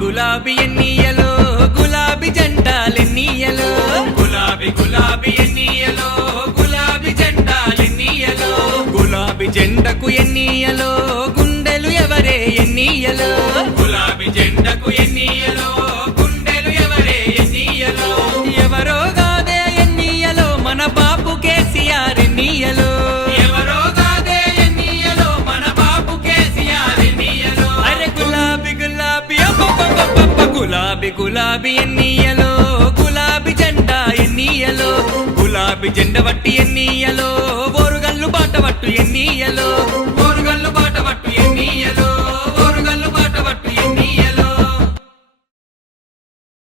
గులాబీ ఎన్నియలో గులాబీ జెండాలెన్నియలో గులాబీ ఎన్నియలో గులాబీ జెండాలెన్నియలో గులాబీ జెండకు ఎన్నియలో గుండెలు ఎవరే ఎన్నియలో గులాబీ జెండకు ఎన్నియలో గుండెలు ఎవరే ఎన్నియలో ఎవరో గాదే ఎన్నియలో మన బాపు కేసీఆర్ ఎన్నియలో ఎవరో గాదే ఎన్నియలో మన బాపు కేసీఆర్ ఎన్నియలో అరే గులాబీ గులాబీ గులాబీ ఎన్నియలో గులాబీ జెండా ఎన్నియలో గులాబీ జెండ వట్టి ఎన్నియలో